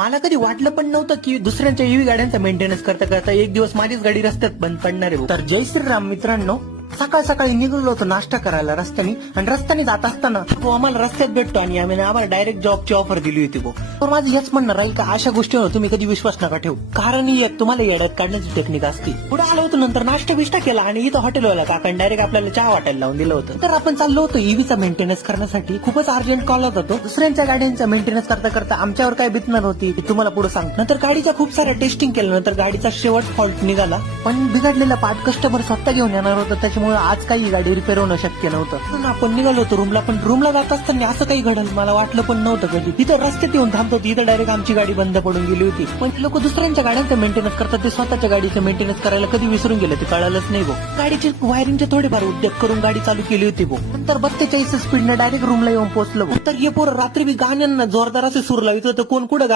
मला कधी वाटलं पण नव्हतं की दुसऱ्यांच्या ईव्ही गाड्यांचा मेंटेनन्स करता करता एक दिवस माझीच गाडी रस्त्यात बंद पडणार आहे. तर जय श्रीराम मित्रांनो, सकाळ सकाळी निघलो होतो नाश्ता करायला रस्त्याने, आणि रस्त्याने जात असताना तो आम्हाला रस्त्यात भेटतो आणि आम्हाला डायरेक्ट जॉबची ऑफर दिली होती. तर माझं हेच म्हणणं राहील का अशा गोष्टीवर तुम्ही कधी विश्वास नका ठेवू, कारण ही एक तुम्हाला येड्यात काढण्याची टेक्निक असते. पुढे आलो होतो, नंतर नाश्ता बिष्टा केला आणि इथं हॉटेलवाला काकांनी डायरेक्ट आपल्याला चहा वाटायला लावून दिलं होतं. तर आपण चाललो होतो ईव्हीचा मेंटेनन्स करण्यासाठी. खूपच अर्जंट कॉल होता तो. दुसऱ्यांच्या गाड्यांचा मेंटेनन्स करता करता आमच्यावर काय बितणार होती ते तुम्हाला पुढे सांग. नंतर गाडीच्या खूप साऱ्या टेस्टिंग केलं, नंतर गाडीचा शेवट फॉल्ट निघाला, पण बिघडलेला पार्ट कस्टमर स्वतः घेऊन येणार होता, त्याच्यामुळे आज काही गाडी रिपेअर होणं शक्य नव्हतं. म्हणून आपण निघालो होतो रूमला, पण रूमला जात असताना असं काही घडलं मला वाटलं पण नव्हतं कधी. तिथं रस्त्यात येऊन थांबतो, तिथं डायरेक्ट आमची गाडी बंद पडून गेली होती. पण लोक दुसऱ्यांच्या गाड्यांचं मेंटेनन्स करतात, ते स्वतःच्या गाडीचं मेंटेनन्स करायला कधी विसरून गेले ते कळालंच नाही. गाडीचे वायरिंगचे थोडेफार उद्योग करून गाडी चालू केली होती. नंतर 42 स्पीडने डायरेक्ट रूमला येऊन पोहोचलो. तर हे पोरं रात्री बी गाण्यांना जोरदार असे सूर लावित होतं. कोण कुठं